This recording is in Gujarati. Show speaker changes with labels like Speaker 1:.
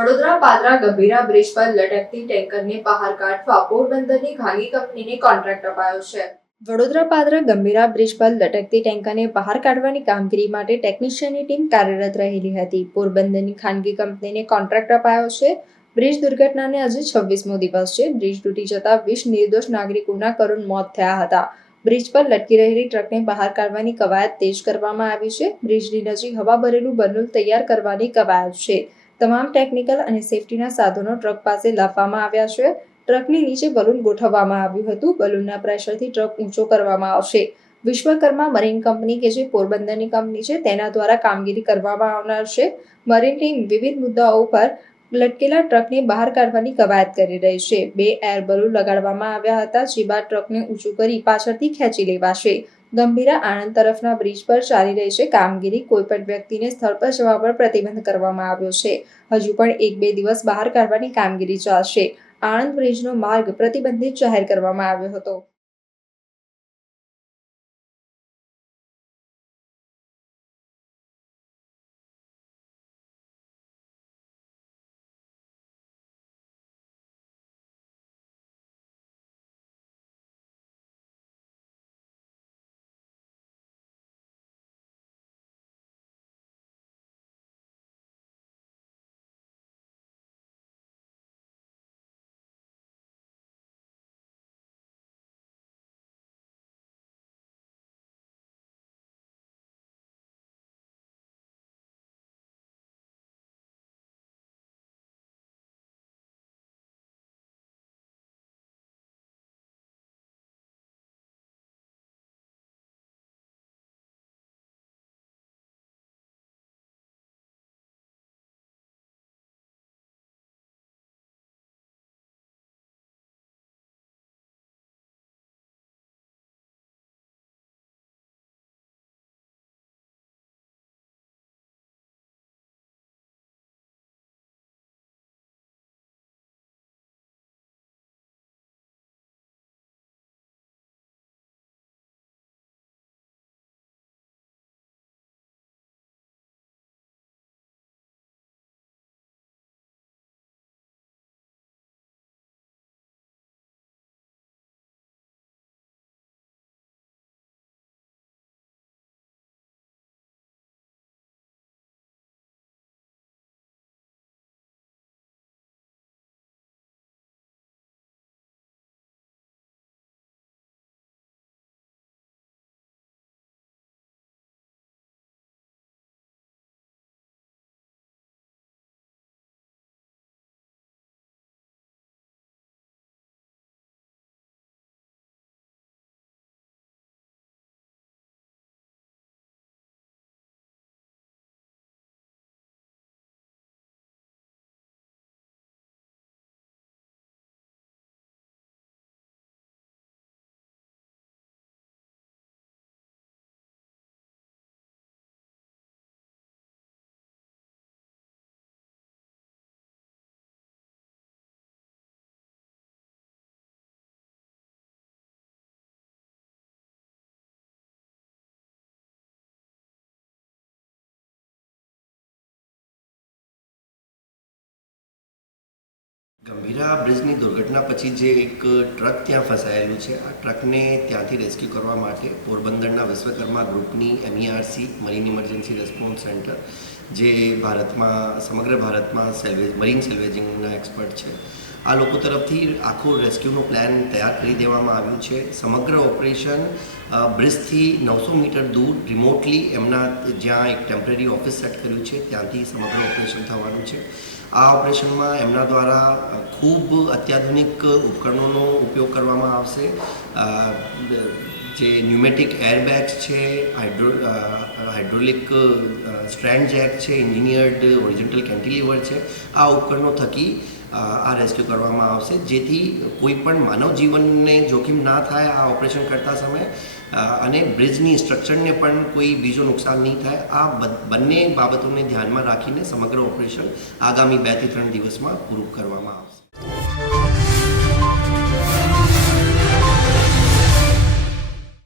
Speaker 1: વડોદરા, પાદરા, ગંભીરા બ્રિજ પર લટકતી ટેન્કરને બહાર કાઢવા પોરબંદરની ખાનગી કંપનીને કોન્ટ્રાક્ટ અપાયો છે. વડોદરા, પાદરા, ગંભીરા બ્રિજ પર લટકતી ટેન્કરને બહાર કાઢવાની કામગીરી માટે ટેકનિશિયનની ટીમ કાર્યરત રહેલી હતી. પોરબંદરની ખાનગી કંપનીને કોન્ટ્રાક્ટ અપાયો છે. બ્રિજ દુર્ઘટનાને આજે છવ્વીસમો દિવસ છે. બ્રિજ તૂટી જતા વીસ નિર્દોષ નાગરિકોના કરુણ મોત થયા હતા. બ્રિજ પર લટકી રહેલી ટ્રકને બહાર કાઢવાની કવાયત તેજ કરવામાં આવી છે. બ્રિજની નજીક હવા ભરેલું બલૂન તૈયાર કરવાની કવાયત છે. તમામ ટેકનિકલ અને સેફટીના સાધનો ટ્રક પાસે લાવવામાં આવ્યા છે. ટ્રકની નીચે બલૂન ગોઠવવામાં આવ્યું હતું. બલૂનના પ્રેશરથી ટ્રક ઊંચો કરવામાં આવશે. વિશ્વકર્મા મરીન કંપની કે જે પોરબંદરની કંપની છે, તેના દ્વારા કામગીરી કરવામાં આવનાર છે. મરીન ટીમ વિવિધ મુદ્દાઓ પર લટકેલા ટ્રકને બહાર કાઢવાની કવાયત કરી રહી છે. બે એર બલૂન લગાડવામાં આવ્યા હતા, જે બાદ ટ્રકને ઊંચું કરી પાછળથી ખેંચી લેવાશે. ગંભીરા આણંદ તરફના બ્રિજ પર ચાલી રહી છે કામગીરી. કોઈપણ વ્યક્તિને સ્થળ પર જવા પર પ્રતિબંધ કરવામાં આવ્યો છે. હજુ પણ એક બે દિવસ બહાર કાઢવાની કામગીરી ચાલશે. આણંદ બ્રિજનો માર્ગ પ્રતિબંધિત જાહેર કરવામાં આવ્યો હતો.
Speaker 2: ગંભીરા બ્રિજની દુર્ઘટના પછી જે એક ટ્રક ત્યાં ફસાયેલું છે, આ ટ્રકને ત્યાંથી રેસ્ક્યુ કરવા માટે પોરબંદરના વિશ્વકર્મા ગ્રુપની MERC marine emergency response centre જે ભારતમાં, સમગ્ર ભારતમાં સેલ્વેજ મરીન સેલ્વેજિંગના એક્સપર્ટ છે, આ લોકો તરફથી આખું રેસ્ક્યુનો પ્લાન તૈયાર કરી દેવામાં આવ્યું છે. સમગ્ર ઓપરેશન બ્રિજથી નવસો મીટર દૂર રિમોટલી એમના, જ્યાં એક ટેમ્પરરી ઓફિસ સેટ કર્યું છે, ત્યાંથી સમગ્ર ઓપરેશન થવાનું છે. આ ઓપરેશનમાં એમના દ્વારા ખૂબ અત્યાધુનિક ઉપકરણોનો ઉપયોગ કરવામાં આવશે. જે ન્યુમેટિક એરબેગ્સ છે, હાઇડ્રો હાઇડ્રોલિક સ્ટ્રેન્ડ જેક છે એન્જિનિયર્ડ ઓરિજિનલ કેન્ટિલીવર છે, આ ઉપકરણો થકી આ રેસ્ક્યુ કરવામાં આવશે. જેથી કોઈ પણ માનવ જીવનને જોખમ ના થાય આ ઓપરેશન કરતા સમયે. અને બ્રિજની સ્ટ્રક્ચરને પણ કોઈ બીજું નુકસાન નહીં થાય. આ બંને બાબતોને ધ્યાનમાં રાખીને સમગ્ર ઓપરેશન આગામી બેથી ત્રણ દિવસમાં પૂરું કરવામાં આવશે.